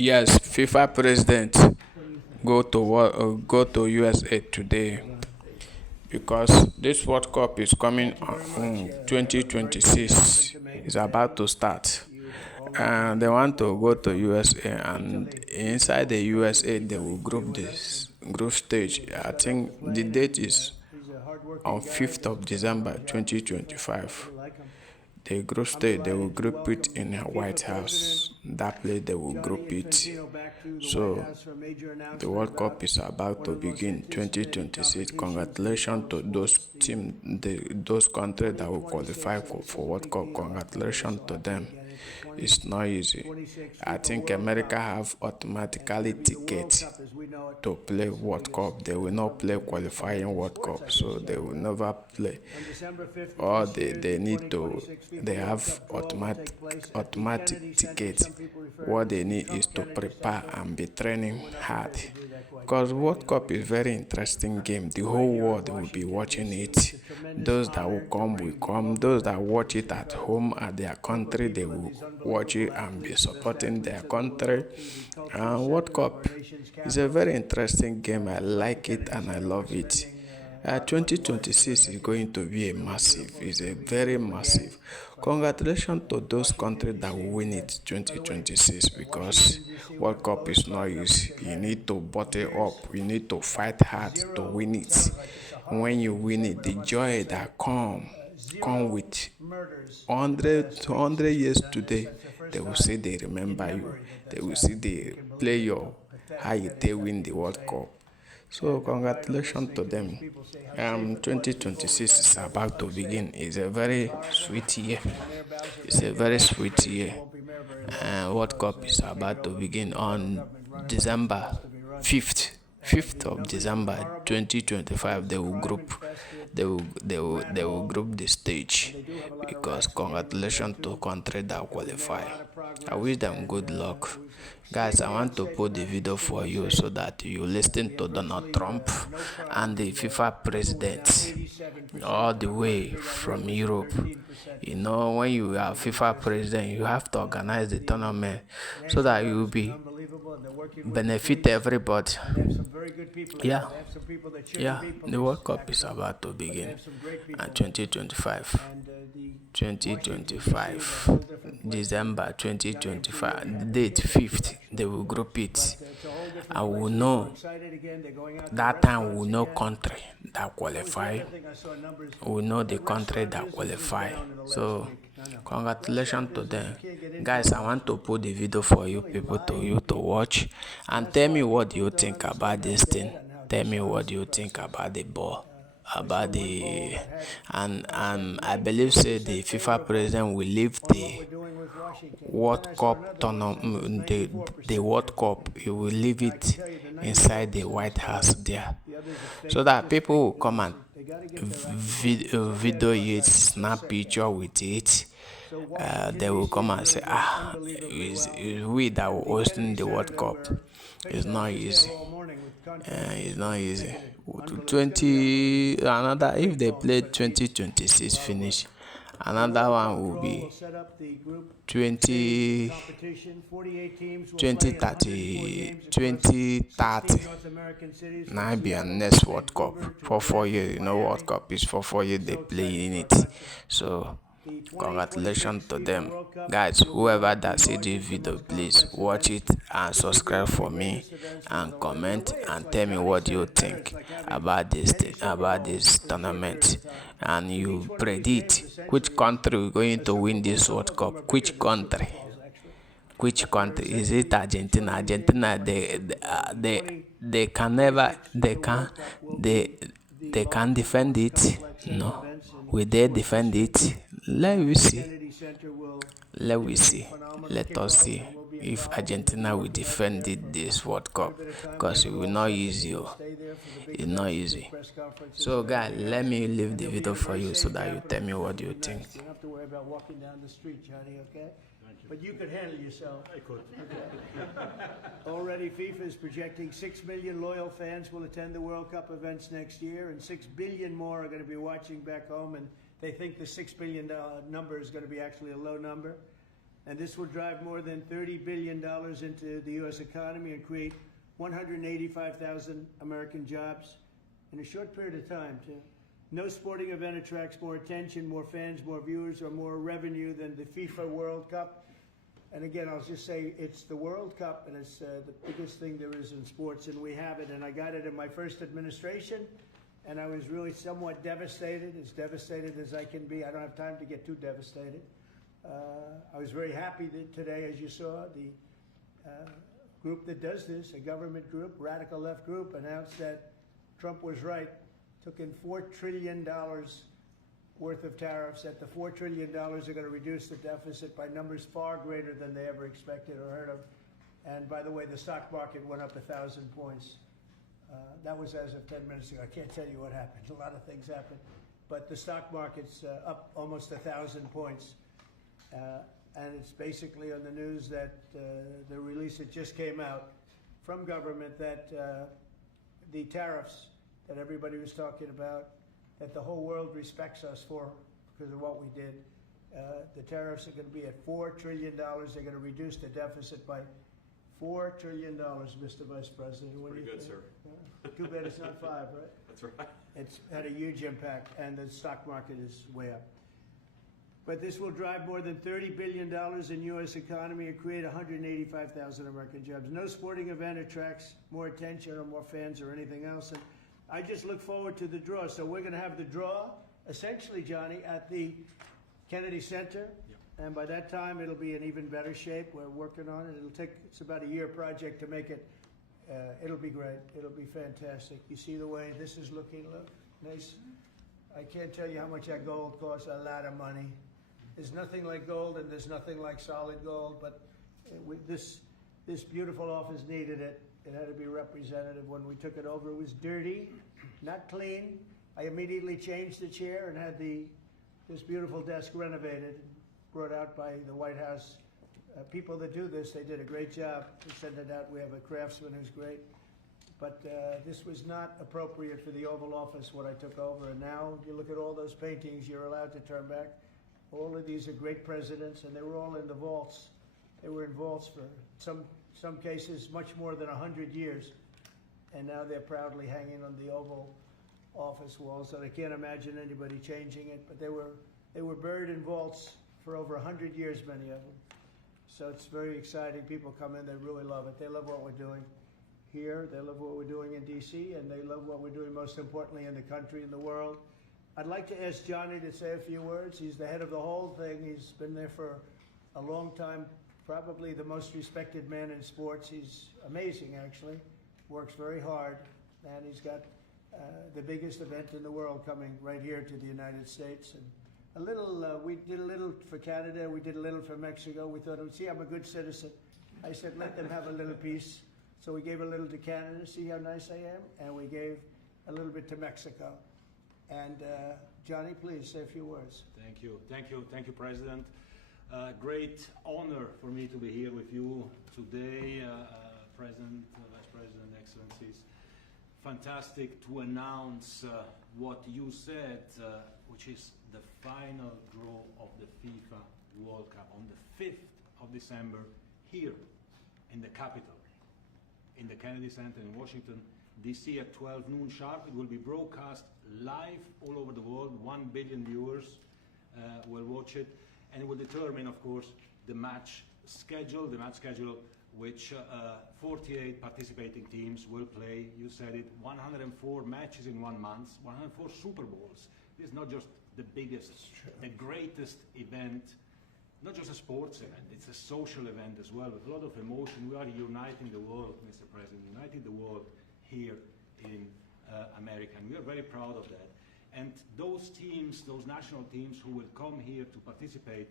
Yes, FIFA president go to USA today because this World Cup is coming on 2026. It's about to start, and they want to go to USA. And inside the USA, they will group this group stage. I think the date is on 5th of December 2025. The group stage, they will group it in a White House. That place they will group it. So the World Cup is about to begin 2026. Congratulations to those those countries that will qualify for World Cup. Congratulations to them. It's not easy. I think America have automatically tickets to play World Cup. They will not play qualifying World Cup, so they will never play. Or they need to they have automatic tickets. What they need is to prepare and be training hard. Because World Cup is very interesting game. The whole world will be watching it. Those that will come. Those that watch it at home at their country, they will watch it and be supporting their country. And World Cup is a very interesting game. I like it and I love it. 2026 is going to be a massive, it's a very massive. Congratulations to those countries that will win it 2026 because World Cup is not easy. You need to bottle up, you need to fight hard to win it. When you win it, the joy that come with 100 years today, they will say they remember you. They will see they play your how you win the World Cup. So congratulations to them. 2026 is about to begin. It's a very sweet year. It's a very sweet year. World Cup is about to begin on December 5th. 5th of December 2025, they will group the stage because congratulations to country that qualify. I wish them good luck. Guys, I want to put the video for you so that you listen to Donald Trump and the FIFA president all the way from Europe. You know, when you are FIFA president, you have to organize the tournament so that you will be benefit everybody. Yeah, yeah, the World Cup is about to begin at 2025, December 2025, date 5th, they will group it. I will know, that time we will know country that qualify, we will know the country that qualify. So, congratulations to them. Guys, I want to put the video for you people to watch and tell me what you think about this thing. Tell me what you think about the ball, about the and I believe say the FIFA president will leave the World Cup tournament, the World Cup. He will leave it inside the White House there, so that people will come and video it, snap picture with it. They will come and say, it's we that will hosting the World Cup. It's not easy. It's not easy. 20 another if they play 2026 finish, another one will be 2030 now be a next World Cup for 4 years. You know World Cup is for 4 years they play in it. So congratulations to them. Guys, whoever that see this video, please watch it and subscribe for me and comment and tell me what you think about this tournament. And you predict which country is going to win this World Cup. Which country? Which country? Is it Argentina? Argentina, they can never, they can defend it. No, will they defend it? Let me see. Let we see. Let us see if Argentina will defend it this World Cup, because it will not easy. It's not easy. So guys, let me leave the video for you so that you tell me what you think. You don't have to worry about walking down the street, Johnny, okay? But you could handle yourself. I could. Already, FIFA is projecting 6 million loyal fans will attend the World Cup events next year, and 6 billion more are going to be watching back home, and they think the $6 billion number is going to be actually a low number. And this will drive more than $30 billion into the U.S. economy and create 185,000 American jobs in a short period of time, too. No sporting event attracts more attention, more fans, more viewers, or more revenue than the FIFA World Cup. And again, I'll just say it's the World Cup, and it's the biggest thing there is in sports, and we have it. And I got it in my first administration, and I was really somewhat devastated, as devastated as I can be. I don't have time to get too devastated. I was very happy that today, as you saw, the group that does this, a government group, radical left group, announced that Trump was right, took in $4 trillion worth of tariffs, that the $4 trillion are going to reduce the deficit by numbers far greater than they ever expected or heard of. And by the way, the stock market went up 1,000 points. That was as of 10 minutes ago. I can't tell you what happened. A lot of things happened. But the stock market's up almost 1,000 points. And it's basically on the news that the release that just came out from government that the tariffs that everybody was talking about, that the whole world respects us for because of what we did. The tariffs are going to be at $4 trillion. They're going to reduce the deficit by $4 trillion, Mr. Vice President. Pretty good, sir. Too bad it's not 5, right? That's right. It's had a huge impact, and the stock market is way up. But this will drive more than $30 billion in U.S. economy and create 185,000 American jobs. No sporting event attracts more attention or more fans or anything else. And I just look forward to the draw. So we're going to have the draw, essentially, Johnny, at the Kennedy Center. Yep. And by that time, it'll be in even better shape. We're working on it. It's about a year project to make it. It'll be great. It'll be fantastic. You see the way this is looking? Look, nice. I can't tell you how much that gold costs. A lot of money. There's nothing like gold, and there's nothing like solid gold. But this beautiful office needed it. It had to be representative. When we took it over, it was dirty, not clean. I immediately changed the chair and had this beautiful desk renovated, brought out by the White House. People that do this, they did a great job. We sent it out. We have a craftsman who's great. But this was not appropriate for the Oval Office, what I took over. And now you look at all those paintings you're allowed to turn back. All of these are great presidents, and they were all in the vaults. They were in vaults for some cases much more than 100 years. And now they're proudly hanging on the Oval Office walls. And I can't imagine anybody changing it. But they were buried in vaults for over 100 years, many of them. So it's very exciting. People come in, they really love it. They love what we're doing here. They love what we're doing in D.C., and they love what we're doing, most importantly, in the country and the world. I'd like to ask Johnny to say a few words. He's the head of the whole thing. He's been there for a long time, probably the most respected man in sports. He's amazing, actually. Works very hard, and he's got the biggest event in the world coming right here to the United States. And a little, we did a little for Canada, we did a little for Mexico. We thought, see, I'm a good citizen. I said, let them have a little piece. So we gave a little to Canada, see how nice I am? And we gave a little bit to Mexico. And Johnny, please say a few words. Thank you, President. Great honor for me to be here with you today, President, Vice President, Excellencies. Fantastic to announce what you said, which is the final draw of the FIFA World Cup on the 5th of December here in the capital, in the Kennedy Center in Washington, D.C. at 12 noon sharp. It will be broadcast live all over the world. 1 billion viewers will watch it, and it will determine, of course, the match schedule, which 48 participating teams will play. You said it, 104 matches in 1 month, 104 Super Bowls. This is not just the biggest, the greatest event, not just a sports event, it's a social event as well, with a lot of emotion. We are uniting the world, Mr. President, uniting the world here in America, and we are very proud of that. And those teams, those national teams who will come here to participate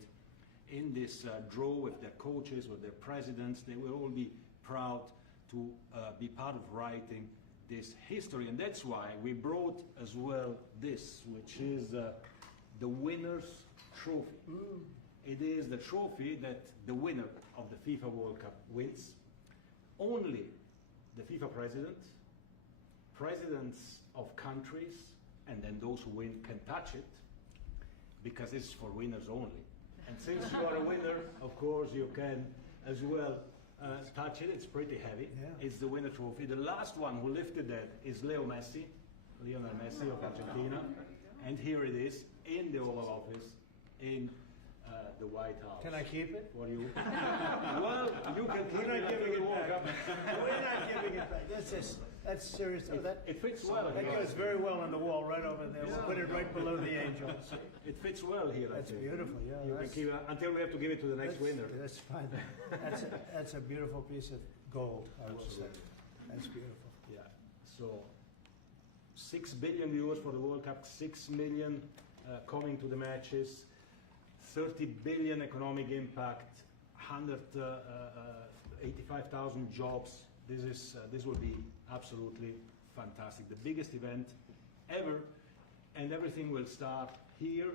in this draw with their coaches, with their presidents, they will all be proud to be part of writing this history. And that's why we brought as well this, which is the winner's trophy. It is the trophy that the winner of the FIFA World Cup wins. Only the FIFA president, presidents of countries, and then those who win can touch it, because it's for winners only. And since you are a winner, of course, you can as well touch it. It's pretty heavy. Yeah. It's the winner trophy. The last one who lifted that is Lionel Messi of Argentina. And here it is in the Oval Office in the White House. Can I keep it? For you. Well, you can keep We're not it giving after the it World back. Cup. We're not giving it back. That's serious. Oh, It fits well. that here. goes very well on the wall right over there. We'll put it right below the angels. It fits well here. I That's think. beautiful. Yeah, You can that's- keep it until we have to give it to the next winner. That's fine. That's a beautiful piece of gold, I will say. That's beautiful. Yeah. So 6 billion viewers for the World Cup, 6 million coming to the matches, 30 billion economic impact, 185,000 jobs. This will be absolutely fantastic. The biggest event ever, and everything will start here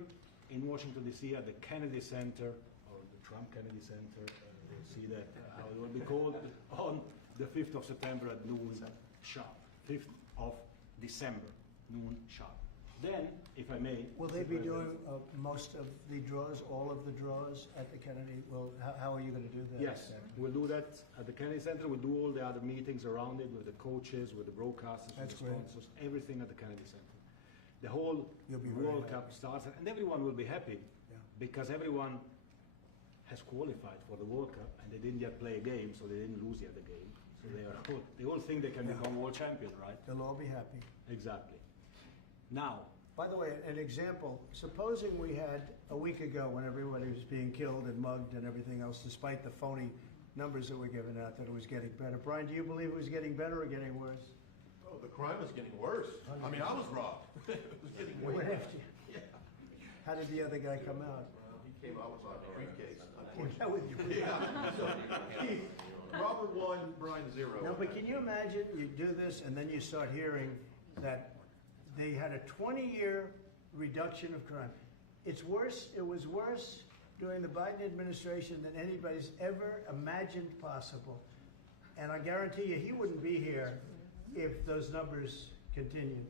in Washington D.C. at the Kennedy Center, or the Trump Kennedy Center. We'll see that how it will be called on the 5th of September at noon sharp. 5th of December, noon sharp. Then, if I may, Will they be doing most of the draws, all of the draws at the Kennedy? Well, how are you going to do that? Yes, we'll do that at the Kennedy Center. We'll do all the other meetings around it with the coaches, with the broadcasters, That's with the great. sponsors, everything at the Kennedy Center. The whole You'll be very World happy. Cup starts, and everyone will be happy Yeah. because everyone has qualified for the World Cup, and they didn't yet play a game, so they didn't lose yet the game. So they all think they can Yeah. become world champion, right? They'll all be happy. Exactly. Now, By the way, an example, supposing we had a week ago when everybody was being killed and mugged and everything else, despite the phony numbers that were given out, that it was getting better. Brian, do you believe it was getting better or getting worse? Oh, the crime was getting worse. I mean, I was robbed. It was getting way What worse. after you? How did the other guy come out? He came out with a briefcase. Yeah, with your- Yeah. So, Robert 1, Brian 0. No, but can you imagine, you do this and then you start hearing that they had a 20-year reduction of crime. It's worse, it was worse during the Biden administration than anybody's ever imagined possible. And I guarantee you, he wouldn't be here if those numbers continued.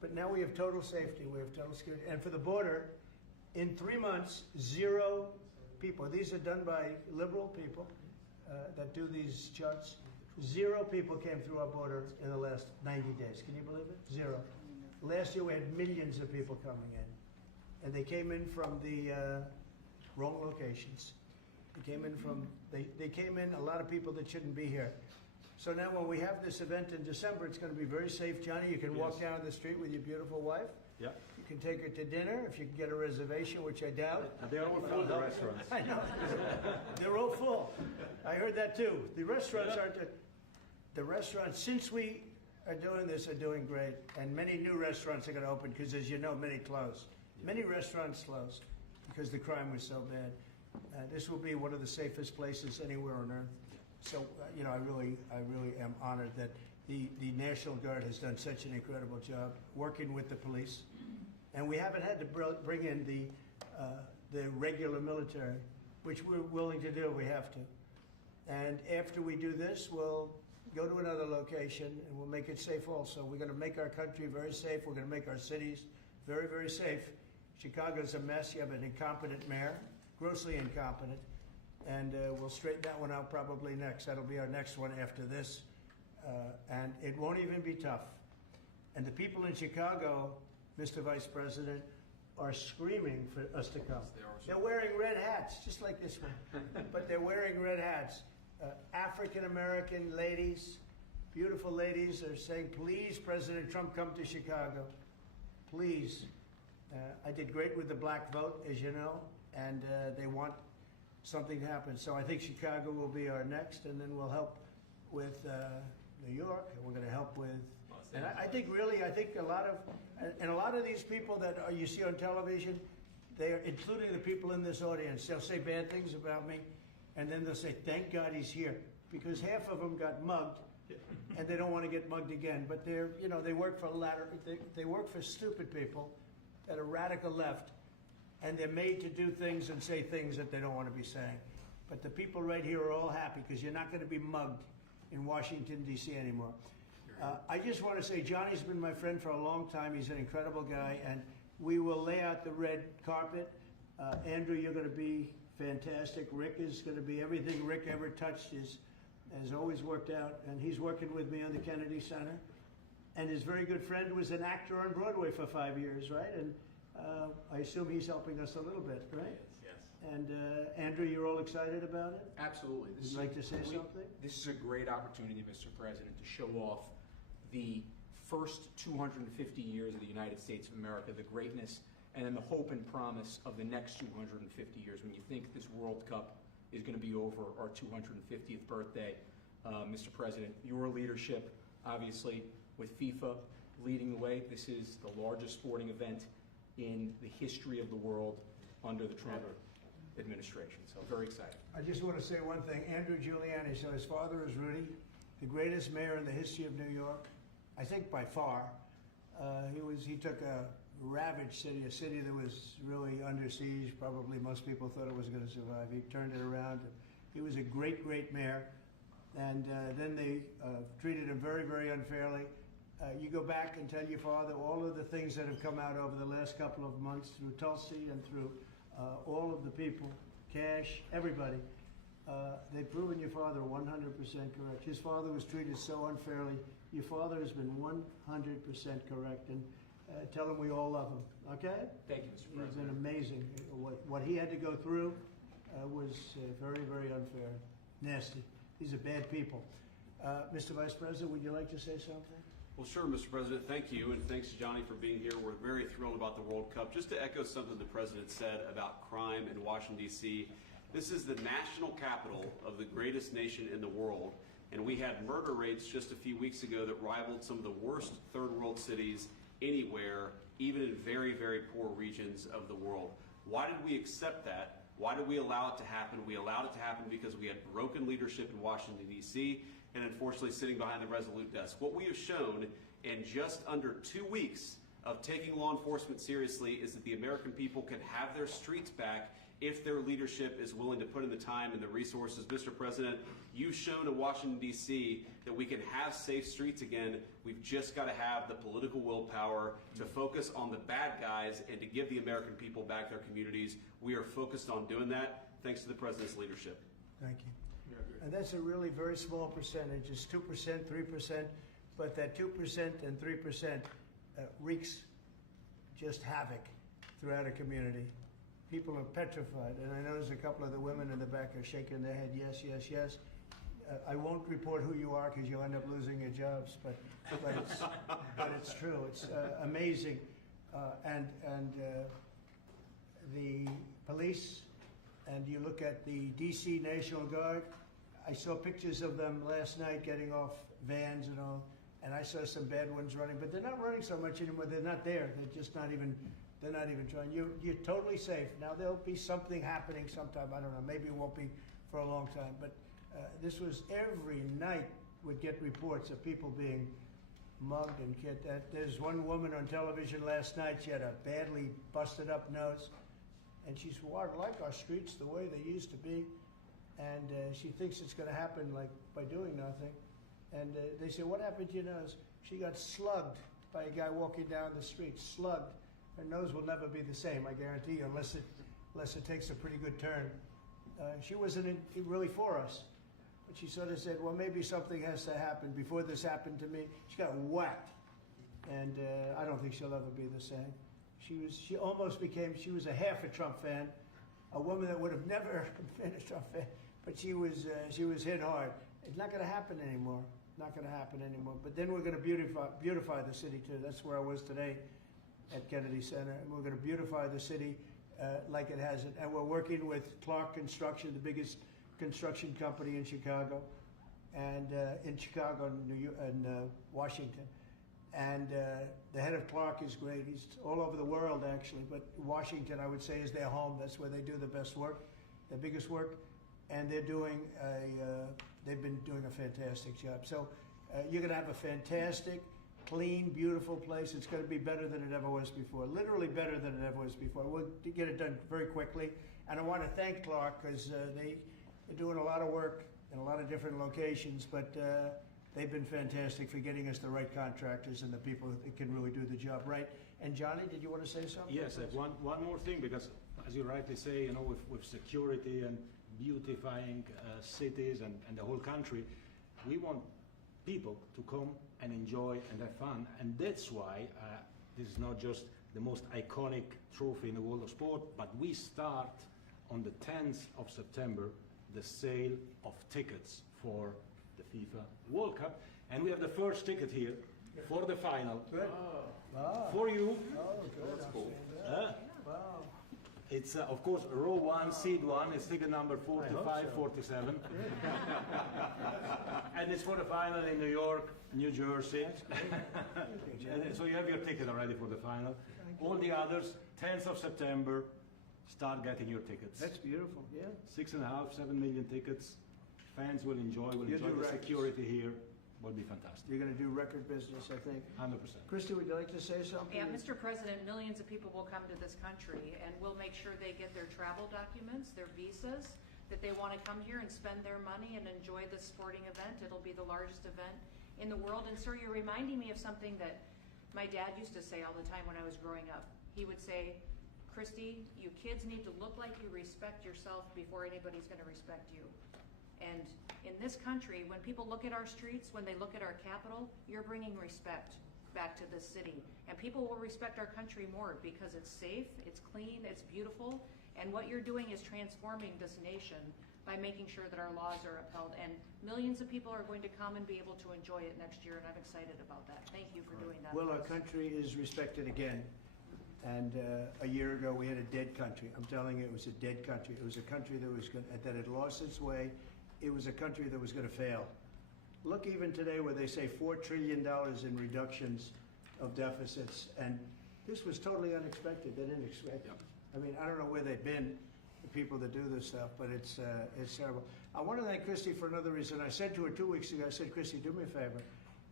But now we have total safety, we have total security. And for the border, in 3 months, 0 people. These are done by liberal people that do these charts. 0 people came through our border in the last 90 days. Can you believe it? 0. Last year we had millions of people coming in. And they came in from the wrong locations. They came in a lot of people that shouldn't be here. So now when we have this event in December, it's going to be very safe. Johnny, you can walk Yes. down the street with your beautiful wife. yeah, You can take her to dinner if you can get a reservation, which I doubt. and they are all full, the restaurants. I know. They're all full. I heard that too. The restaurants aren't, the restaurants, since we are doing this, are doing great. And many new restaurants are going to open because, as you know, many closed. Many restaurants closed because the crime was so bad. This will be one of the safest places anywhere on earth. So, I really am honored that the National Guard has done such an incredible job working with the police. And we haven't had to bring in the regular military, which we're willing to do. We have to. And after we do this, we'll go to another location and we'll make it safe also. We're going to make our country very safe. We're going to make our cities very, very safe. Chicago's a mess. You have an incompetent mayor, grossly incompetent. And we'll straighten that one out probably next. That'll be our next one after this. And it won't even be tough. And the people in Chicago, Mr. Vice President, are screaming for us to come. They're wearing red hats, just like this one. But they're wearing red hats. African-American ladies, beautiful ladies, are saying, please, President Trump, come to Chicago. Please. I did great with the black vote, as you know, and they want something to happen. So I think Chicago will be our next, and then we'll help with New York, and we're going to help with, and I think a lot of these people that you see on television, they are, including the people in this audience, they'll say bad things about me, and then they'll say, thank God he's here, because half of them got mugged, and they don't want to get mugged again. But they work for they work for stupid people that are radical left, and they're made to do things and say things that they don't want to be saying. But the people right here are all happy because you're not going to be mugged in Washington, D.C. anymore. I just want to say Johnny's been my friend for a long time. He's an incredible guy, and we will lay out the red carpet. Andrew, you're going to be fantastic. Rick is going to be everything Rick ever touched has always worked out, and he's working with me on the Kennedy Center. And his very good friend was an actor on Broadway for 5 years, right? And I assume he's helping us a little bit, right? Yes. And Andrew, you're all excited about it? Absolutely. Would you like to say something? This is a great opportunity, Mr. President, to show off the first 250 years of the United States of America, the greatness, and then the hope and promise of the next 250 years. When you think this World Cup is going to be over our 250th birthday, Mr. President, your leadership, obviously, with FIFA leading the way, this is the largest sporting event in the history of the world under the Trump administration. So very excited. I just want to say one thing. Andrew Giuliani, so his father is Rudy, the greatest mayor in the history of New York, I think by far. He took a ravaged city, a city that was really under siege. Probably most people thought it was going to survive. He turned it around. He was a great, great mayor. And then they treated him very, very unfairly. You go back and tell your father all of the things that have come out over the last couple of months through Tulsi and through all of the people, Cash, everybody. They've proven your father 100% correct. His father was treated so unfairly. Your father has been 100% correct. And tell him we all love him, okay? Thank you, Mr. President. It's been amazing. What he had to go through was very, very unfair. Nasty. These are bad people. Mr. Vice President, would you like to say something? Well, sure, Mr. President. Thank you, and thanks, Johnny, for being here. We're very thrilled about the World Cup. Just to echo something the President said about crime in Washington, D.C., this is the national capital of the greatest nation in the world, and we had murder rates just a few weeks ago that rivaled some of the worst third world cities anywhere, even in very, very poor regions of the world. Why did we accept that? Why did we allow it to happen? We allowed it to happen because we had broken leadership in Washington, D.C., and unfortunately sitting behind the Resolute desk. What we have shown in just under 2 weeks of taking law enforcement seriously is that the American people can have their streets back if their leadership is willing to put in the time and the resources. Mr. President, you've shown in Washington, D.C. that we can have safe streets again. We've just got to have the political willpower to focus on the bad guys and to give the American people back their communities. We are focused on doing that thanks to the President's leadership. Thank you. And that's a really very small percentage. It's 2%, 3%, but that 2% and 3% wreaks just havoc throughout a community. People are petrified, and I notice a couple of the women in the back are shaking their head, yes, yes, yes. I won't report who you are because you'll end up losing your jobs, but it's true. It's amazing. And the police, and you look at the D.C. National Guard, I saw pictures of them last night getting off vans and all, and I saw some bad ones running, but they're not running so much anymore. They're not there. They're just not even, they're not even trying. You're totally safe. Now, there'll be something happening sometime. I don't know. Maybe it won't be for a long time, but this was every night would get reports of people being mugged and killed. There's one woman on television last night. She had a badly busted up nose, and she said, well, I like our streets the way they used to be. And she thinks it's going to happen like by doing nothing. And they say, what happened to your nose? She got slugged by a guy walking down the street, slugged. Her nose will never be the same, I guarantee you, unless it takes a pretty good turn. She wasn't really for us. But she sort of said, well, maybe something has to happen. Before this happened to me, she got whacked. And I don't think she'll ever be the same. She almost became, she was a half a Trump fan, a woman that would have never been a Trump fan, but she was hit hard. It's not going to happen anymore. Not going to happen anymore. But then we're going to beautify the city too. That's where I was today at Kennedy Center, and we're going to beautify the city like it hasn't. And we're working with Clark Construction, the biggest construction company in Chicago, and in Washington. And the head of Clark is great. He's all over the world, actually, but Washington, I would say, is their home. That's where they do the best work, the biggest work, and they've been doing a fantastic job. So you're going to have a fantastic, clean, beautiful place. It's going to be better than it ever was before, literally better than it ever was before. We'll get it done very quickly. And I want to thank Clark because they're doing a lot of work in a lot of different locations, but they've been fantastic for getting us the right contractors and the people that can really do the job right. And Johnny, did you want to say something? Yes, one more thing, because as you rightly say, you know, with security and beautifying cities and the whole country, we want people to come and enjoy and have fun. And that's why this is not just the most iconic trophy in the world of sport, but we start on the 10th of September the sale of tickets for the FIFA World Cup. And we have the first ticket here for the final. Good. Wow. For you. Oh, good. That's cool. Wow. It's, of course, row 1, seat 1. It's ticket number 45, so. 47. And it's for the final in New York, New Jersey. And so you have your ticket already for the final. All the others, 10th of September, start getting your tickets. That's beautiful, yeah. 6.5, 7 million tickets. Fans will enjoy You'll the do records. security here. Will be fantastic. You're gonna do record business, I think. 100%. Christy, would you like to say something? Yeah, Mr. President, millions of people will come to this country, and we'll make sure they get their travel documents, their visas, that they want to come here and spend their money and enjoy this sporting event. It'll be the largest event in the world. And sir, you're reminding me of something that my dad used to say all the time when I was growing up. He would say, Christy, you kids need to look like you respect yourself before anybody's going to respect you. And in this country, when people look at our streets, when they look at our capital, you're bringing respect back to this city. And people will respect our country more because it's safe, it's clean, it's beautiful. And what you're doing is transforming this nation by making sure that our laws are upheld. And millions of people are going to come and be able to enjoy it next year, and I'm excited about that. Thank you for doing that. Well, for our us. country is respected again. And a year ago, we had a dead country. I'm telling you, it was a dead country. It was a country that had lost its way. It was a country that was going to fail. Look, even today, where they say $4 trillion in reductions of deficits, and this was totally unexpected. They didn't expect it. I mean, I don't know where they've been, the people that do this stuff, but it's terrible. I want to thank Christy for another reason. I said to her 2 weeks ago, I said, Christy, do me a favor.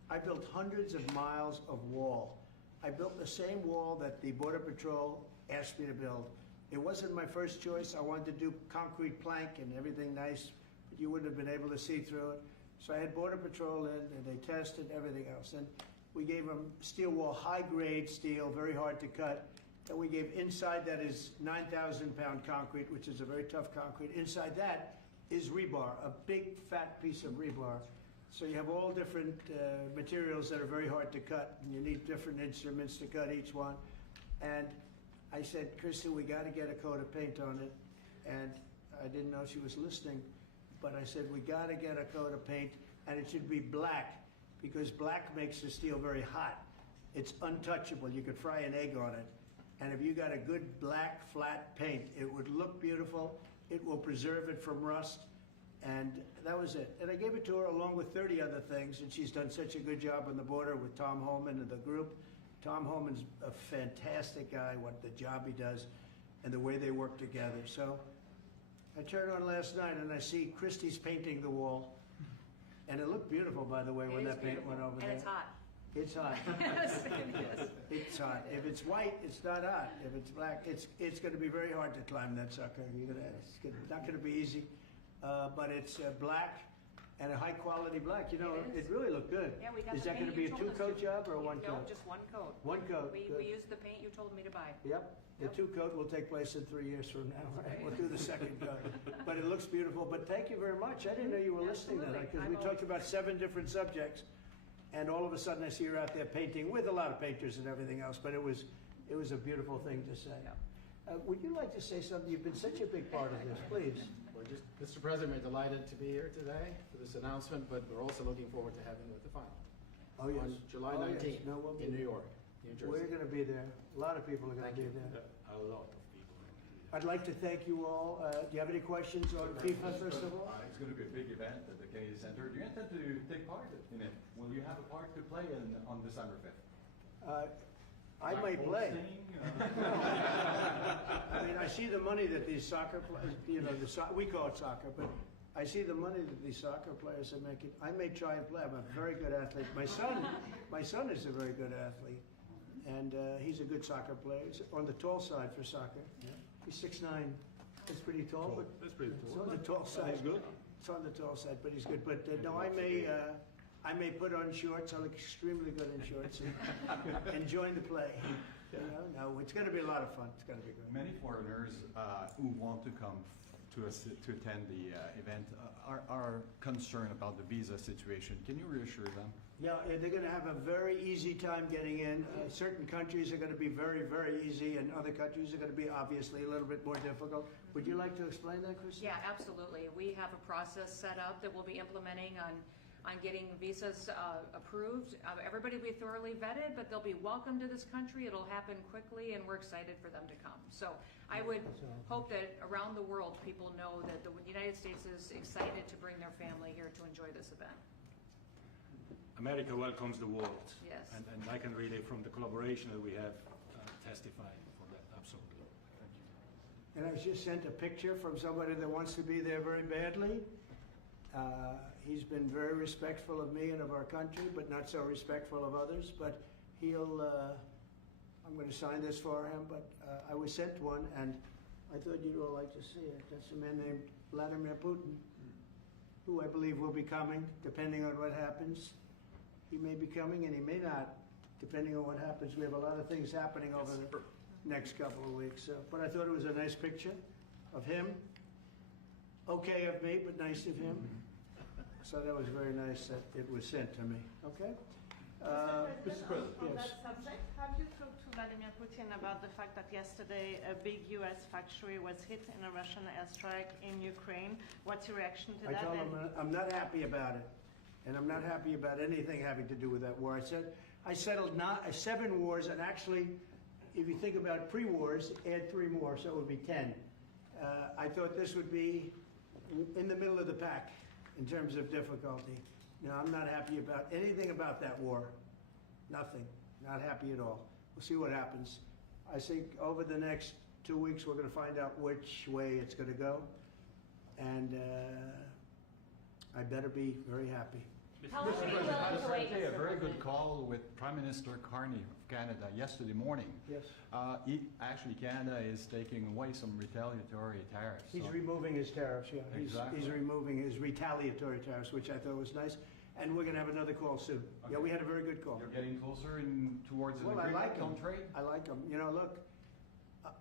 I built hundreds of miles of wall. I built the same wall that the Border Patrol asked me to build. It wasn't my first choice. I wanted to do concrete plank and everything nice, but you wouldn't have been able to see through it. So I had Border Patrol in, and they tested everything else. And we gave them steel wall, high-grade steel, very hard to cut. And we gave inside that is 9,000-pound concrete, which is a very tough concrete. Inside that is rebar, a big, fat piece of rebar. So you have all different materials that are very hard to cut, and you need different instruments to cut each one. And I said, Christy, we got to get a coat of paint on it. And I didn't know she was listening, but I said, we got to get a coat of paint, and it should be black, because black makes the steel very hot. It's untouchable. You could fry an egg on it. And if you got a good black, flat paint, it would look beautiful. It will preserve it from rust. And that was it. And I gave it to her along with 30 other things, and she's done such a good job on the border with Tom Homan and the group. Tom Homan's a fantastic guy, what the job he does, and the way they work together. So I turned on last night, and I see Christy's painting the wall. And it looked beautiful, by the way, when that paint went over there. And it's hot. It's hot. Yes, it is. It's hot. If it's white, it's not hot. If it's black, it's going to be very hard to climb that sucker. It's not going to be easy. But it's black and a high quality black. You know, It is. it really looked good. Yeah, we got Is the that going to paint be a you told us two-coat to. job or a one No, coat? just one coat. One coat. We Good. used the paint you told me to buy. Yep. The Yep. two-coat will take place in 3 years from now. Right? We'll do the second coat. But it looks beautiful. But thank you very much. I didn't know you were listening to that, because we Absolutely. talked about 7 different subjects, and all of a sudden I see her out there painting with a lot of painters and everything else. But it was a beautiful thing to say. Would you like to say something? You've been such a big part of this. Please. Well, just, Mr. President, we're delighted to be here today for this announcement, but we're also looking forward to having you at the final. Oh, yes. On July Oh, yes. 19th No, we'll be in New there. York, New Jersey. We're going to be there. A lot of people are going to Thank be you. there. A lot of people. I'd like to thank you all. Do you have any questions on FIFA, first of all? It's going to be a big event at the Kennedy Center. Do you intend to take part in it? Will you have a part to play on December 5th? I Like may ball play. singing, I mean, I see the money that these soccer players, you know, we call it soccer, but I see the money that these soccer players are making. I may try and play. I'm a very good athlete. My son is a very good athlete, and he's a good soccer player. He's on the tall side for soccer. He's 6'9". That's pretty tall, but That's pretty it's cool. on the tall side. He's good. It's on the tall side, but he's good. But no, I may put on shorts. I look extremely good in shorts and join the play. No, it's going to be a lot of fun. It's going to be good. Many foreigners who want to come to attend the event are concerned about the visa situation. Can you reassure them? Yeah, they're going to have a very easy time getting in. Certain countries are going to be very, very easy, and other countries are going to be obviously a little bit more difficult. Would you like to explain that, Chris? Yeah, absolutely. We have a process set up that we'll be implementing on getting visas approved. Everybody will be thoroughly vetted, but they'll be welcome to this country. It'll happen quickly, and we're excited for them to come. So I would hope that around the world people know that the United States is excited to bring their family here to enjoy this event. America welcomes the world. Yes. And I can really, from the collaboration that we have, testify for that, absolutely. And I just sent a picture from somebody that wants to be there very badly. He's been very respectful of me and of our country, but not so respectful of others. But he'll, I'm going to sign this for him, but I was sent one, and I thought you'd all like to see it. That's a man named Vladimir Putin, who I believe will be coming, depending on what happens. He may be coming, and he may not, depending on what happens. We have a lot of things happening over the next couple of weeks. But I thought it was a nice picture of him. Okay of me, but nice of him. So that was very nice that it was sent to me. Okay? Mr. President, on yes. that subject, have you talked to Vladimir Putin about the fact that yesterday a big U.S. factory was hit in a Russian airstrike in Ukraine? What's your reaction to I that? told him I'm not happy about it. And I'm not happy about anything having to do with that war. I settled 7 wars, and actually, if you think about pre-wars, add 3 more, so it would be 10. I thought this would be in the middle of the pack in terms of difficulty. No, I'm not happy about anything about that war. Nothing. Not happy at all. We'll see what happens. I think over the next 2 weeks, we're going to find out which way it's going to go. And I better be very happy. Mr. President, I had a very good call with Prime Minister Carney of Canada yesterday morning. Yes. Actually, Canada is taking away some retaliatory tariffs. He's removing his tariffs, yeah. Exactly. He's removing his retaliatory tariffs, which I thought was nice. And we're going to have another call soon. Okay. Yeah, we had a very good call. You're getting closer towards an agreement I like on him. trade? I like him. You know, look,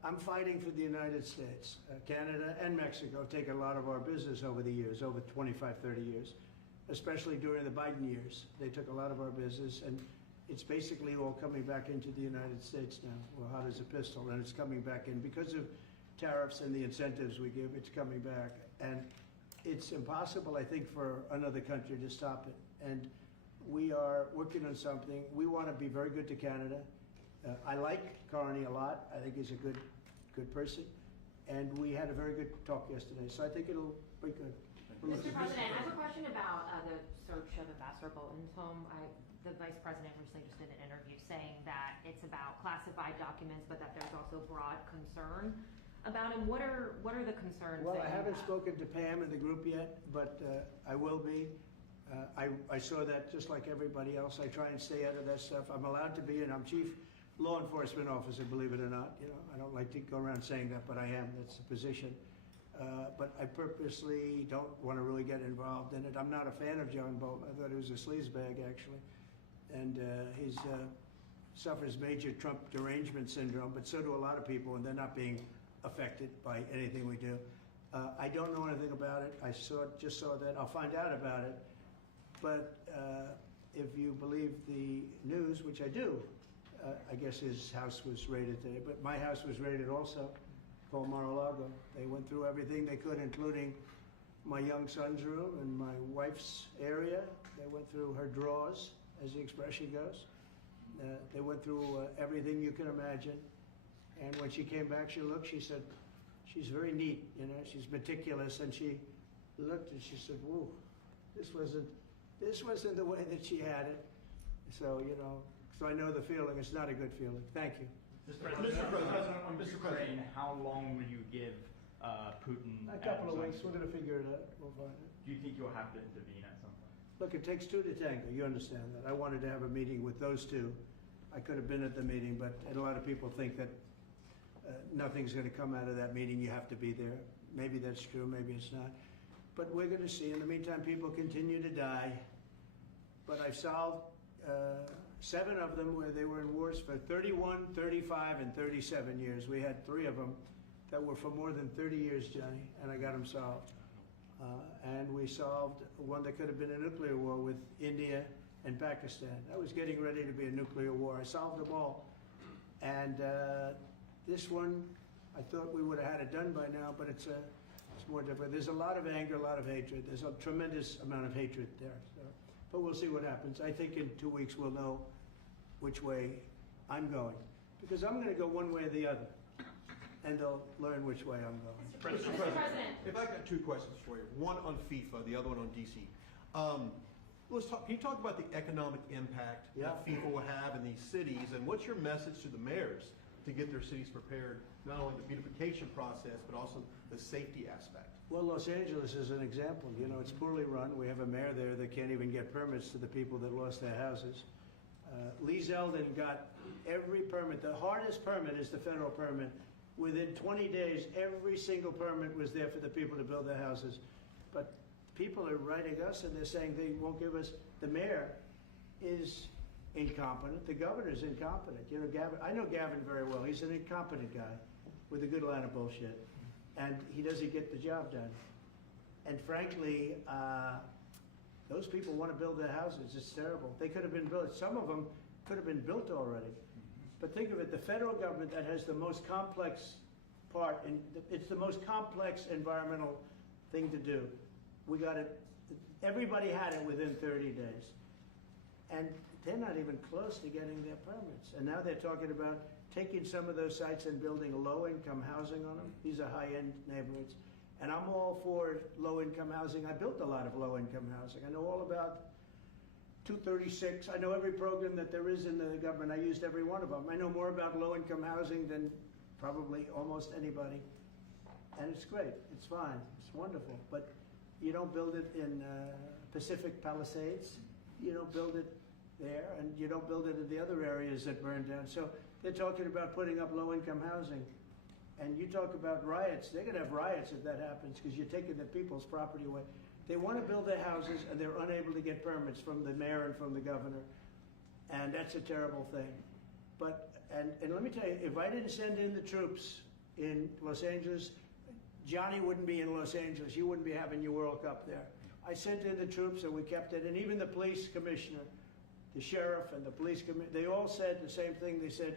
I'm fighting for the United States. Canada and Mexico take a lot of our business over the years, over 25, 30 years, especially during the Biden years. They took a lot of our business, and it's basically all coming back into the United States now. Well, hot as a pistol, and it's coming back in. Because of tariffs and the incentives we give, it's coming back. And it's impossible, I think, for another country to stop it. And we are working on something. We want to be very good to Canada. I like Carney a lot. I think he's a good person. And we had a very good talk yesterday, so I think it'll be good. Mr. President, I have a question about the search of Ambassador Bolton's home. The Vice President recently just did an interview saying that it's about classified documents, but that there's also broad concern about him. What are the concerns? Well, I haven't spoken to Pam in the group yet, but I will be. I saw that just like everybody else. I try and stay out of that stuff. I'm allowed to be, and I'm Chief Law Enforcement Officer, believe it or not. You know, I don't like to go around saying that, but I am. That's the position. But I purposely don't want to really get involved in it. I'm not a fan of John Bolton. I thought he was a sleazebag, actually. And he suffers major Trump derangement syndrome, but so do a lot of people, and they're not being affected by anything we do. I don't know anything about it. I just saw that. I'll find out about it. But if you believe the news, which I do, I guess his house was raided today. But my house was raided also, called Mar-a-Lago. They went through everything they could, including my young son's room and my wife's area. They went through her drawers, as the expression goes. They went through everything you can imagine. And when she came back, she looked, she said, she's very neat, you know, she's meticulous. And she looked and she said, whoa, this wasn't the way that she had it. So, you know, so I know the feeling. It's not a good feeling. Thank you. Mr. President, how long will you give Putin? A couple of weeks. We're going to figure it out. We'll find it. Do you think you'll have to intervene at some point? Look, it takes 2 to tango. You understand that. I wanted to have a meeting with those 2. I could have been at the meeting, but a lot of people think that nothing's going to come out of that meeting. You have to be there. Maybe that's true. Maybe it's not. But we're going to see. In the meantime, people continue to die. But I've solved 7 of them where they were in wars for 31, 35, and 37 years. We had 3 of them that were for more than 30 years, Johnny, and I got them solved. And we solved one that could have been a nuclear war with India and Pakistan. That was getting ready to be a nuclear war. I solved them all. And this one, I thought we would have had it done by now, but it's more different. There's a lot of anger, a lot of hatred. There's a tremendous amount of hatred there. So, but we'll see what happens. I think in 2 weeks we'll know which way I'm going. Because I'm going to go one way or the other. And they'll learn which way I'm going. Mr. President. If I got 2 questions for you, one on FIFA, the other one on DC. Let's talk. Can you talk about the economic impact that FIFA will have in these cities, and what's your message to the mayors to get their cities prepared, not only the beautification process, but also the safety aspect? Well, Los Angeles is an example. You know, it's poorly run. We have a mayor there that can't even get permits to the people that lost their houses. Lee Zeldin got every permit. The hardest permit is the federal permit. Within 20 days, every single permit was there for the people to build their houses. But people are writing us and they're saying they won't give us. The mayor is incompetent. The governor's incompetent. You know, Gavin, I know Gavin very well. He's an incompetent guy with a good line of bullshit. And he doesn't get the job done. And frankly, those people want to build their houses. It's terrible. They could have been built. Some of them could have been built already. But think of it, the federal government that has the most complex part, and it's the most complex environmental thing to do. We got it, everybody had it within 30 days. And they're not even close to getting their permits. And now they're talking about taking some of those sites and building low-income housing on them. These are high-end neighborhoods. And I'm all for low-income housing. I built a lot of low-income housing. I know all about 236. I know every program that there is in the government. I used every one of them. I know more about low-income housing than probably almost anybody. And it's great. It's fine. It's wonderful. But you don't build it in Pacific Palisades. You don't build it there. And you don't build it in the other areas that burned down. So they're talking about putting up low-income housing. And you talk about riots. They're going to have riots if that happens because you're taking the people's property away. They want to build their houses, and they're unable to get permits from the mayor and from the governor. And that's a terrible thing. But, and let me tell you, if I didn't send in the troops in Los Angeles, Johnny wouldn't be in Los Angeles. You wouldn't be having your World Cup there. I sent in the troops, and we kept it. And even the police commissioner, the sheriff and the police commissioner, they all said the same thing. They said,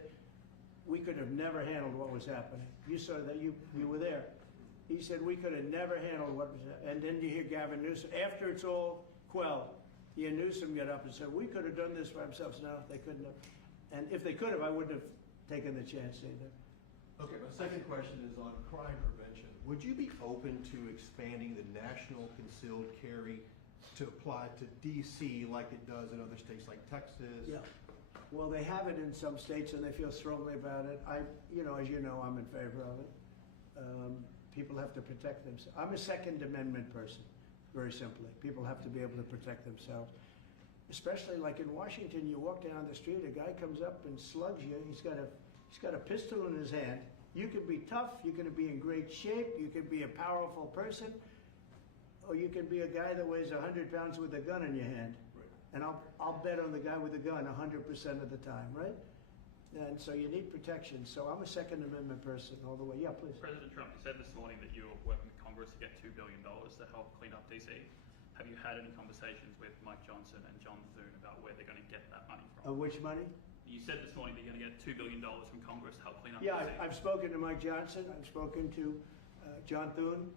we could have never handled what was happening. You saw that, you were there. He said, we could have never handled what was happening. And then you hear Gavin Newsom, after it's all quelled, you hear Newsom get up and say, we could have done this for ourselves. No, they couldn't have. And if they could have, I wouldn't have taken the chance either. Okay, my second question is on crime prevention. Would you be open to expanding the national concealed carry to apply to D.C. like it does in other states like Texas? Yeah. Well, they have it in some states and they feel strongly about it. As you know, I'm in favor of it. People have to protect themselves. I'm a Second Amendment person, very simply. People have to be able to protect themselves. Especially like in Washington, you walk down the street, a guy comes up and slugs you. He's got a pistol in his hand. You can be tough, you can be in great shape, you can be a powerful person, or you can be a guy that weighs 100 pounds with a gun in your hand. Right. And I'll bet on the guy with the gun 100% of the time, right? And so you need protection. So I'm a Second Amendment person all the way. Yeah, please. President Trump, you said this morning that you were working with Congress to get $2 billion to help clean up DC. Have you had any conversations with Mike Johnson and John Thune about where they're going to get that money from? Which money? You said this morning that you're going to get $2 billion from Congress to help clean up Yeah, DC. I've spoken to Mike Johnson. I've spoken to John Thune,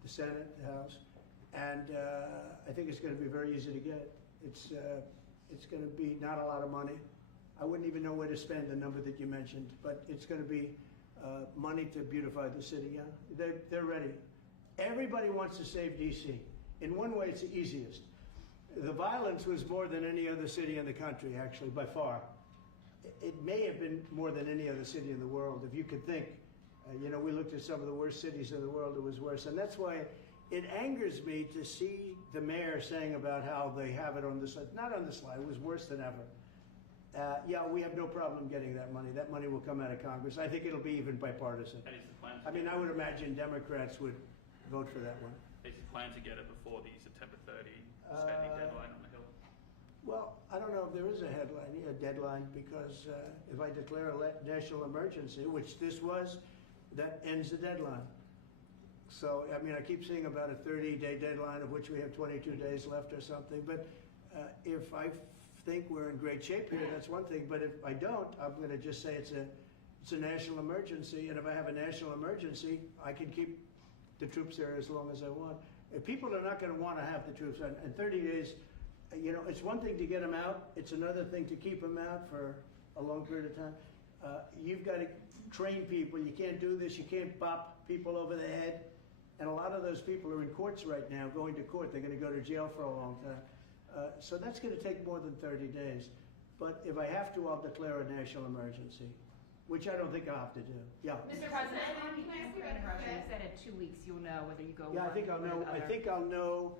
the Senate, the House. And I think it's going to be very easy to get. It's going to be not a lot of money. I wouldn't even know where to spend the number that you mentioned, but it's going to be money to beautify the city. Yeah, they're ready. Everybody wants to save D.C. In one way, it's the easiest. The violence was more than any other city in the country, actually, by far. It may have been more than any other city in the world, if you could think. We looked at some of the worst cities in the world, it was worse. And that's why it angers me to see the mayor saying about how they have it on the slide. Not on the slide, it was worse than ever. Yeah, we have no problem getting that money. That money will come out of Congress. I think it'll be even bipartisan. And is the plan I would imagine Democrats would vote for that one. Is the plan to get it before the September 30 spending deadline on the Hill? Well, I don't don't know if there is a deadline, because if I declare a national emergency, which this was, that ends the deadline. So, I mean, I keep seeing about a 30-day deadline, of which we have 22 days left or something. But if I think we're in great shape here, that's one thing. But if I don't, I'm going to just say it's a national emergency. And if I have a national emergency, I can keep the troops there as long as I want. If people are not going to want to have the troops, and 30 days, you know, it's one thing to get them out. It's another thing to keep them out for a long period of time. You've got to train people. You can't do this. You can't bop people over the head. And a lot of those people are in courts right now, going to court. They're going to go to jail for a long time. So that's going to take more than 30 days. But if I have to, I'll declare a national emergency, which I don't think I'll have to do. Yeah. Mr. President, Can I ask you about Russia? You said in 2 weeks you'll know whether you go Yeah, I one think I'll or know. the I other. think I'll know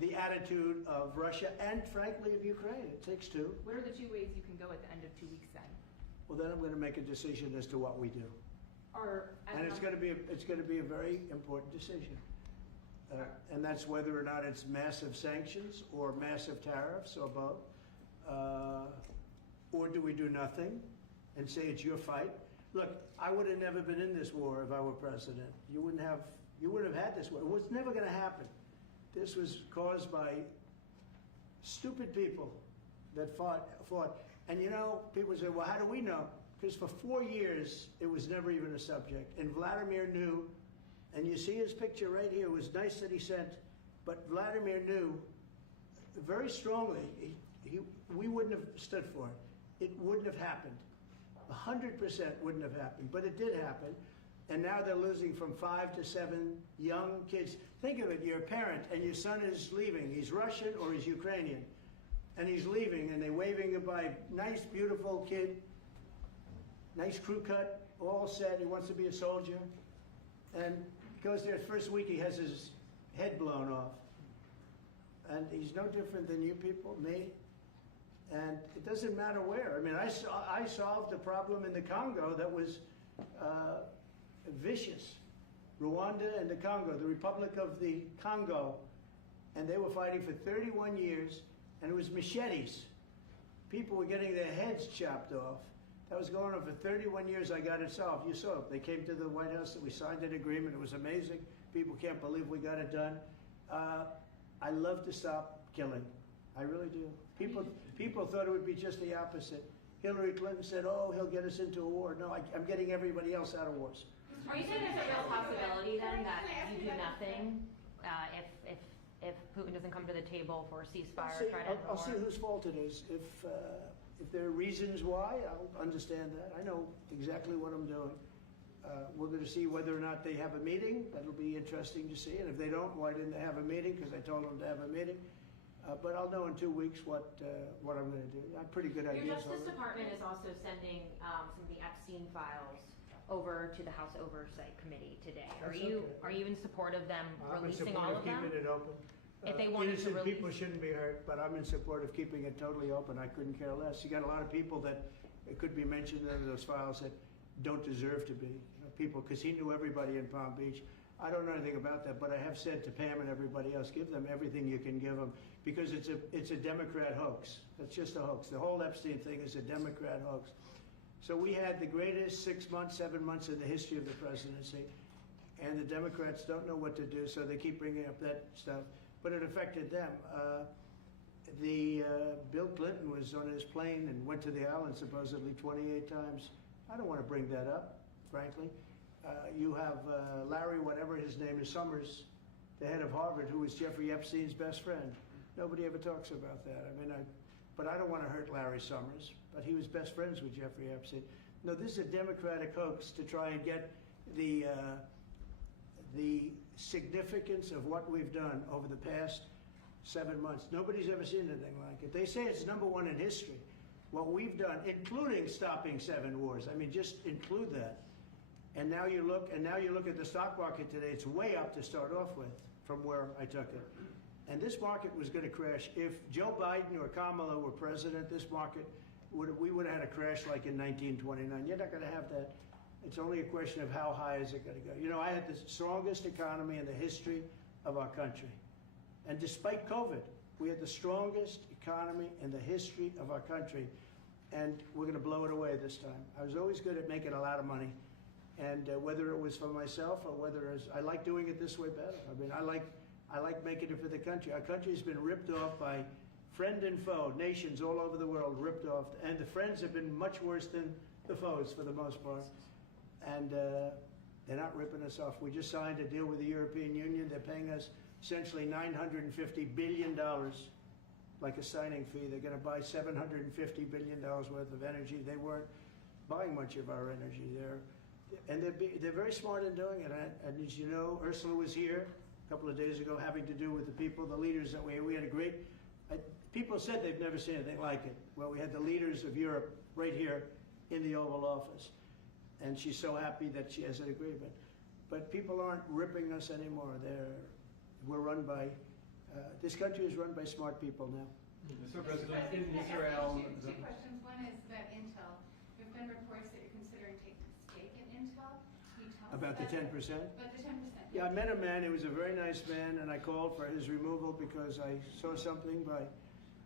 the attitude of Russia and, frankly, of Ukraine. It takes two. What are the 2 ways you can go at the end of 2 weeks then? Well, then I'm going to make a decision as to what we do, Or and it's going to be a very important decision. And that's whether or not it's massive sanctions or massive tariffs or both. Or do we do nothing and say it's your fight? Look, I would have never been in this war if I were president. You wouldn't have had this war. It was never going to happen. This was caused by stupid people that fought. And you know, people say, well, how do we know? Because for 4 years, it was never even a subject. And Vladimir knew, and you see his picture right here. It was nice that he sent, but Vladimir knew very strongly we wouldn't have stood for it. It wouldn't have happened. 100% wouldn't have happened, but it did happen. And now they're losing from 5 to 7 young kids. Think of it, you're a parent and your son is leaving. He's Russian or he's Ukrainian. And he's leaving and they're waving goodbye. Nice, beautiful kid. Nice crew cut, all set. He wants to be a soldier. And he goes there, first week he has his head blown off. And he's no different than you people, me. And it doesn't matter where. I mean, I solved a problem in the Congo that was vicious. Rwanda and the Congo, the Republic of the Congo. And they were fighting for 31 years, and it was machetes. People were getting their heads chopped off. That was going on for 31 years. I got it solved. You saw it. They came to the White House, and we signed an agreement. It was amazing. People can't believe we got it done. I love to stop killing. I really do. People thought it would be just the opposite. Hillary Clinton said, oh, he'll get us into a war. No, I'm getting everybody else out of wars. are you saying there's a real possibility then that you do nothing if Putin doesn't come to the table for a ceasefire or try to end the I'll war? see whose fault it is. If there are reasons why, I'll understand that. I know exactly what I'm doing. We're going to see whether or not they have a meeting. That'll be interesting to see. And if they don't, why didn't they have a meeting? Because I told them to have a meeting. But I'll know in 2 weeks what I'm going to do. I have pretty good ideas. Your Justice Department is also sending some of the Epstein files over to the House Oversight Committee today. That's Are you in support of them I'm in releasing support all of them? keeping it open. If they wanted to Innocent release, people shouldn't be hurt, but I'm in support of keeping it totally open. I couldn't care less. You got a lot of people that it could be mentioned in those files that don't deserve to be. People, because he knew everybody in Palm Beach. I don't know anything about that, but I have said to Pam and everybody else, give them everything you can give them, because it's a Democrat hoax. It's just a hoax. The whole Epstein thing is a Democrat hoax. So we had the greatest 6 months, 7 months in the history of the presidency, and the Democrats don't know what to do, so they keep bringing up that stuff. But it affected them. Bill Clinton was on his plane and went to the island supposedly 28 times. I don't want to bring that up, frankly. You have Larry, whatever his name is, Summers, the head of Harvard, who was Jeffrey Epstein's best friend. Nobody ever talks about that. I mean, but I don't want to hurt Larry Summers, but he was best friends with Jeffrey Epstein. No, this is a Democratic hoax to try and get the significance of what we've done over the past 7 months. Nobody's ever seen anything like it. They say it's #1 in history. What we've done, including stopping 7 wars. I mean, just include that. And now you look at the stock market today. It's way up to start off with from where I took it. And this market was going to crash. If Joe Biden or Kamala were president, this market we would have had a crash like in 1929. You're not going to have that. It's only a question of how high is it going to go. You know, I had the strongest economy in the history of our country. And despite COVID, We had the strongest economy in the history of our country, and we're going to blow it away this time. I was always good at making a lot of money, and whether it was for myself or whether it was, I like doing it this way better. I mean, I like making it for the country. Our country's been ripped off by friend and foe, nations all over the world ripped off, and the friends have been much worse than the foes for the most part. And they're not ripping us off. We just signed a deal with the European Union. They're paying us essentially $950 billion, like a signing fee. They're going to buy $750 billion worth of energy. They weren't buying much of our energy there. And they're very smart in doing it. And as you know, Ursula was here a couple of days ago having to do with the people, the leaders that we had a great, people said they've never seen anything like it. Well, we had the leaders of Europe right here in the Oval Office. And she's so happy that she has an agreement. But people aren't ripping us anymore. We're run by, this country is run by smart people now. Mr. President, in Israel... Two questions. One is about Intel. There have been reports that you're considering taking a stake in Intel. Can you tell us About the 10%? About the 10%. Yeah, I met a man, he was a very nice man, and I called for his removal because I saw something by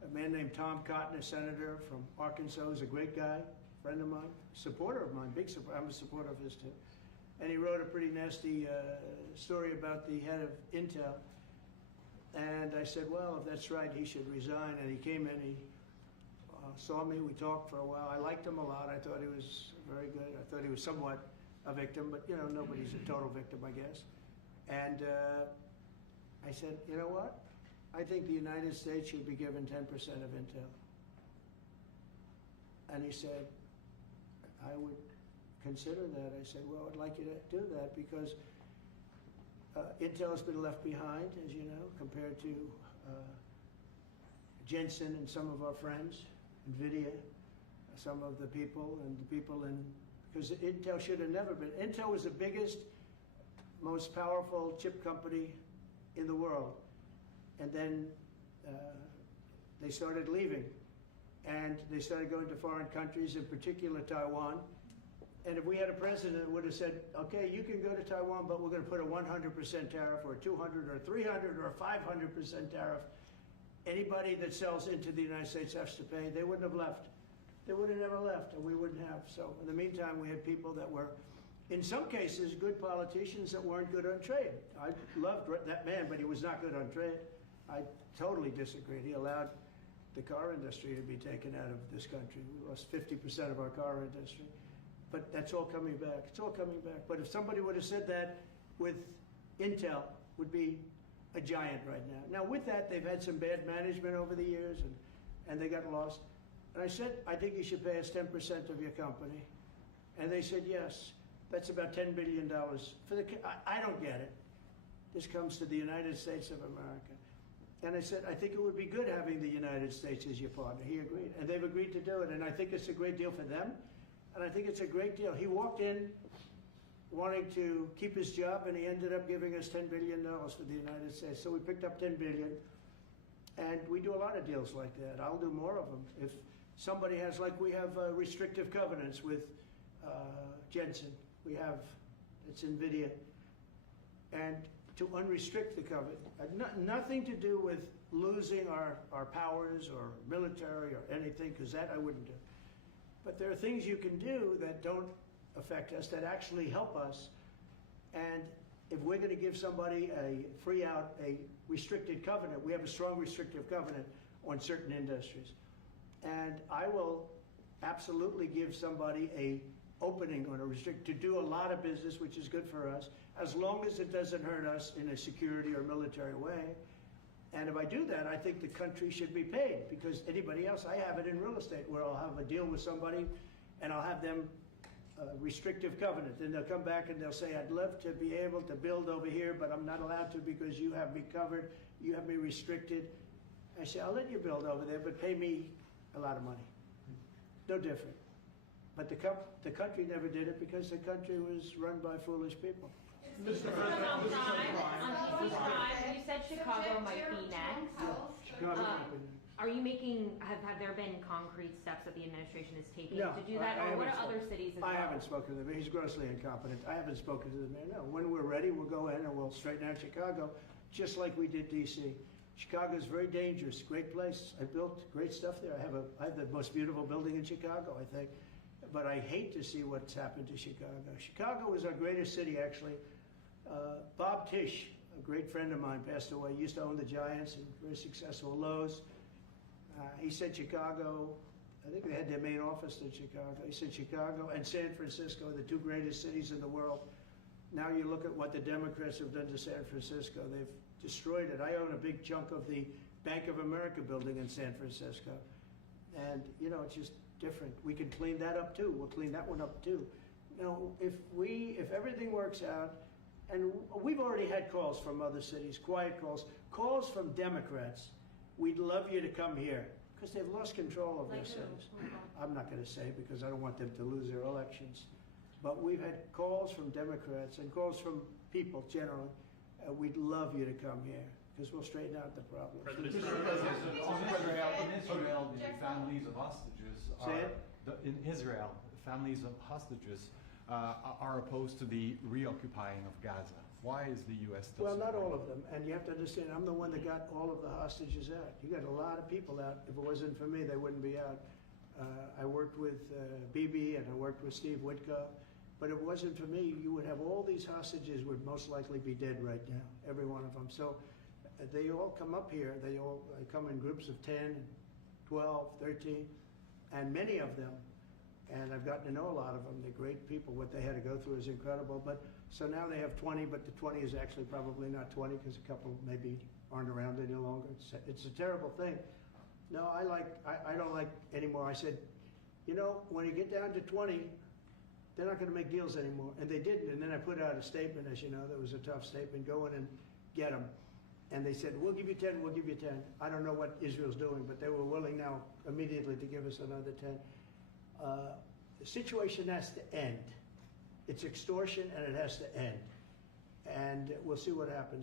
a man named Tom Cotton, a senator from Arkansas, who's a great guy, friend of mine, supporter of mine, big supporter, I'm a supporter of his too. And he wrote a pretty nasty story about the head of Intel. And I said, well, if that's right, he should resign. And he came in, he saw me, we talked for a while. I liked him a lot. I thought he was very good. I thought he was somewhat a victim, but you know, nobody's a total victim, I guess. And I said, you know what? I think the United States should be given 10% of Intel. And he said, I would consider that. I said, well, I'd like you to do that because Intel has been left behind, as you know, compared to Jensen and some of our friends, NVIDIA, some of the people and the people in, because Intel should have never been. Intel was the biggest, most powerful chip company in the world. And then they started leaving. And they started going to foreign countries, in particular Taiwan. And if we had a president that would have said, okay, you can go to Taiwan, but we're going to put a 100% tariff or 200 or 300 or 500% tariff, anybody that sells into the United States has to pay. They wouldn't have left. They would have never left, and we wouldn't have. So in the meantime, we had people that were, in some cases, good politicians that weren't good on trade. I loved that man, but he was not good on trade. I totally disagreed. He allowed the car industry to be taken out of this country. We lost 50% of our car industry. But that's all coming back. It's all coming back. But if somebody would have said that with Intel, would be a giant right now. Now with that, they've had some bad management over the years, and they got lost. And I said, I think you should pay us 10% of your company. And they said, yes. That's about $10 billion. I don't get it. This comes to the United States of America. And I said, I think it would be good having the United States as your partner. He agreed. And they've agreed to do it. And I think it's a great deal for them. And I think it's a great deal. He walked in wanting to keep his job, and he ended up giving us $10 billion for the United States. So we picked up $10 billion. And we do a lot of deals like that. I'll do more of them. If somebody has, like we have restrictive covenants with Jensen. We have, it's NVIDIA. And to unrestrict the covenant, nothing to do with losing our powers or military or anything, because that I wouldn't do. But there are things you can do that don't affect us, that actually help us. And if we're going to give somebody a free out, a restricted covenant, we have a strong restrictive covenant on certain industries. And I will absolutely give somebody a opening on a restrict to do a lot of business, which is good for us, as long as it doesn't hurt us in a security or military way. And if I do that, I think the country should be paid, because anybody else, I have it in real estate where I'll have a deal with somebody and I'll have them restrictive covenant. Then they'll come back and they'll say, I'd love to be able to build over here, but I'm not allowed to because you have me covered, you have me restricted. I say, I'll let you build over there, but pay me a lot of money. No different. But the country never did it because the country was run by foolish people. Mr. President, on crime, you said Chicago might be next. Chicago might be next. Are you making, have there been concrete steps that the administration is taking No, to do that? Or what are other cities as well? I haven't spoken to the mayor. He's grossly incompetent. I haven't spoken to the mayor. No, when we're ready, we'll go in and we'll straighten out Chicago, just like we did D.C. Chicago's very dangerous, great place. I built great stuff there. I have the most beautiful building in Chicago, I think. But I hate to see what's happened to Chicago. Chicago was our greatest city, actually. Bob Tisch, a great friend of mine, passed away. He used to own the Giants and very successful Lowe's. He said Chicago, I think they had their main office in Chicago. He said Chicago and San Francisco are the two greatest cities in the world. Now you look at what the Democrats have done to San Francisco. They've destroyed it. I own a big chunk of the Bank of America building in San Francisco. And, you know, it's just different. We can clean that up too. We'll clean that one up too. You know, if everything works out, and we've already had calls from other cities, quiet calls from Democrats. We'd love you to come here because they've lost control of their cities. I'm not going to say because I don't want them to lose their elections. But we've had calls from Democrats and calls from people generally. We'd love you to come here because we'll straighten out the problem. In Israel, the families of hostages in Israel, the families of hostages are opposed to the reoccupying of Gaza. Why is the U.S. still Well, not supporting all of them. And you have to understand, I'm the one that got all of the hostages out. You got a lot of people out. If it wasn't for me, they wouldn't be out. I worked with Bibi and I worked with Steve Witkoff. But if it wasn't for me, you would have all these hostages would most likely be dead right now, every one of them. So they all come up here. They come in groups of 10, 12, 13, and many of them. And I've gotten to know a lot of them. They're great people. What they had to go through is incredible. But so now they have 20, but the 20 is actually probably not 20 because a couple maybe aren't around any longer. It's a terrible thing. No, I don't like anymore. I said, you know, when you get down to 20, they're not going to make deals anymore. And they didn't. And then I put out a statement, as you know, that was a tough statement. Go in and get them. And they said, we'll give you 10, we'll give you 10. I don't know what Israel's doing, but they were willing now immediately to give us another 10. The situation has to end. It's extortion and it has to end. And we'll see what happens.